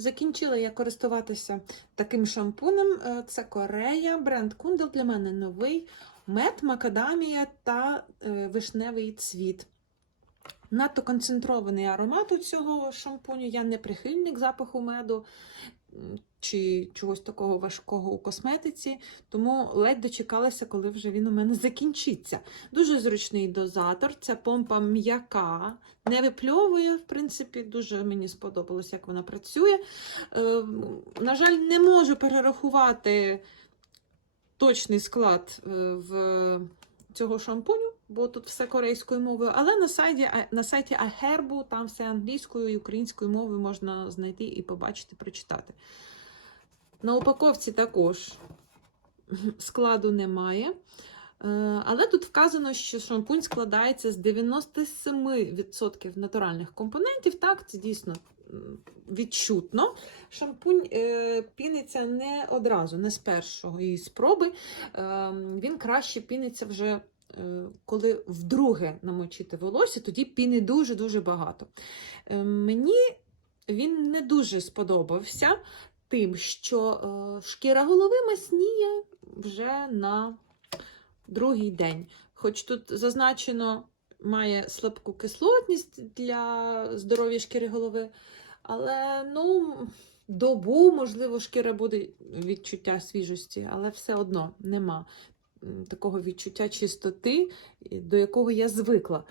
Закінчила я користуватися таким шампунем. Е, Це Корея, бренд Кундел для мене новий. Мед, макадамія та е, вишневий цвіт. Надто концентрований аромат у цього шампуню. Я не прихильник запаху меду чи чогось такого важкого у косметиці, тому ледь дочекалася, коли вже він у мене закінчиться. Дуже зручний дозатор, ця помпа м'яка, не випльовує, в принципі, дуже мені сподобалось, як вона працює. Е, на жаль, не можу перерахувати точний склад е, в цього шампуню, бо тут все корейською мовою, але на сайті, на сайті iHerbu там все англійською і українською мовою можна знайти і побачити, прочитати. На упаковці також складу немає. Е, Але тут вказано, що шампунь складається з 97% натуральних компонентів. Так, це дійсно відчутно. Шампунь е, піниться не одразу, не з першої спроби. Е, Він краще піниться вже. Коли вдруге намочити волосся, тоді піни дуже-дуже багато. Мені він не дуже сподобався тим, що е, шкіра голови масніє вже на другий день. Хоч тут зазначено, має слабку кислотність для здоров'я шкіри голови, але ну, добу, можливо, шкіра буде відчуття свіжості, але все одно нема такого відчуття чистоти, до якого я звикла.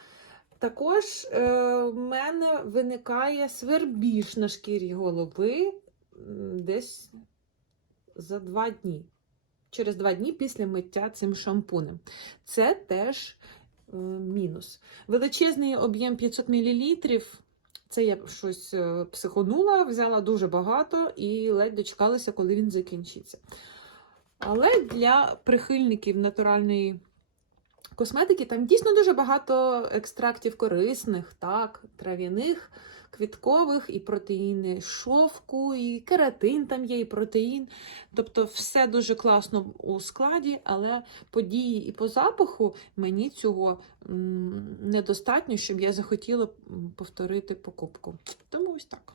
Також е, в мене виникає свербіж на шкірі голови десь за два дні. Через два дні після миття цим шампунем. Це теж е, мінус. Величезний об'єм 500 мл. Це я щось е, психонула, взяла дуже багато і ледь дочекалася, коли він закінчиться. Але для прихильників натуральної косметики там дійсно дуже багато екстрактів корисних, так, трав'яних, квіткових, і протеїни шовку, і кератин там є, і протеїн. Тобто все дуже класно у складі, але по дії і по запаху мені цього недостатньо, щоб я захотіла повторити покупку. Тому ось так.